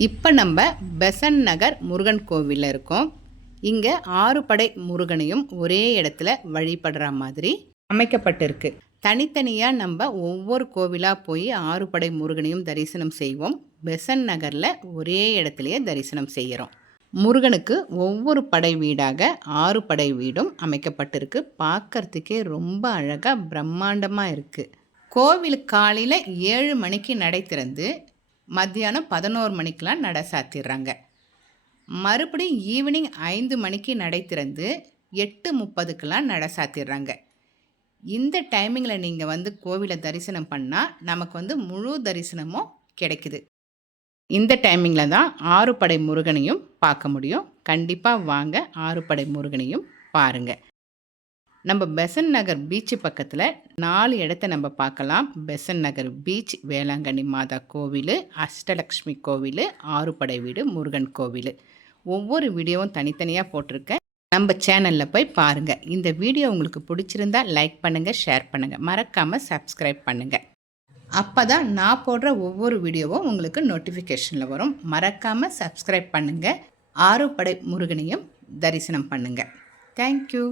இப்போ நம்ம பெசன்ட் நகர் முருகன் கோவிலில் இருக்கோம். இங்கே 6 படை முருகனையும் ஒரே இடத்துல வழிபடுற மாதிரி அமைக்கப்பட்டிருக்கு. தனித்தனியாக நம்ம ஒவ்வொரு கோவிலாக போய் 6 படை முருகனையும் தரிசனம் செய்வோம். பெசன்ட் நகரில் ஒரே இடத்துலையே தரிசனம் செய்கிறோம். முருகனுக்கு ஒவ்வொரு படை வீடாக 6 படை வீடும் அமைக்கப்பட்டிருக்கு. பார்க்கறதுக்கே ரொம்ப அழகாக பிரம்மாண்டமாக இருக்குது. கோவிலுக்கு காலையில் 7 மணிக்கு நடை திறந்து மத்தியானம் 11 மணிக்கெலாம் நடை சாத்திடுறாங்க. மறுபடியும் ஈவினிங் 5 மணிக்கு நடை திறந்து 8:30க்கெலாம் நடை சாத்திடுறாங்க. இந்த டைமிங்கில் நீங்கள் கோவிலை தரிசனம் பண்ணால் நமக்கு முழு தரிசனமும் கிடைக்குது. இந்த டைமிங்கில் தான் 6 படை முருகனையும் பார்க்க முடியும். கண்டிப்பாக வாங்க, 6 படை முருகனையும் பாருங்கள். நம்ம பெசன்ட் நகர் பீச்சு பக்கத்தில் 4 இடத்த நம்ம பார்க்கலாம். பெசன்ட் நகர் பீச், வேளாங்கண்ணி மாதா கோவில், அஷ்டலக்ஷ்மி கோவில், 6 படை வீடு, முருகன் கோவில். ஒவ்வொரு வீடியோவும் தனித்தனியாக போட்டிருக்கேன். நம்ம சேனலில் போய் பாருங்கள். இந்த வீடியோ உங்களுக்கு பிடிச்சிருந்தால் லைக் பண்ணுங்கள், ஷேர் பண்ணுங்கள், மறக்காமல் சப்ஸ்கிரைப் பண்ணுங்கள். அப்போ தான் நான் போடுற ஒவ்வொரு வீடியோவும் உங்களுக்கு நோட்டிஃபிகேஷனில் வரும். மறக்காமல் சப்ஸ்கிரைப் பண்ணுங்கள். 6 படை முருகனையும் தரிசனம் பண்ணுங்கள். தேங்க்யூ.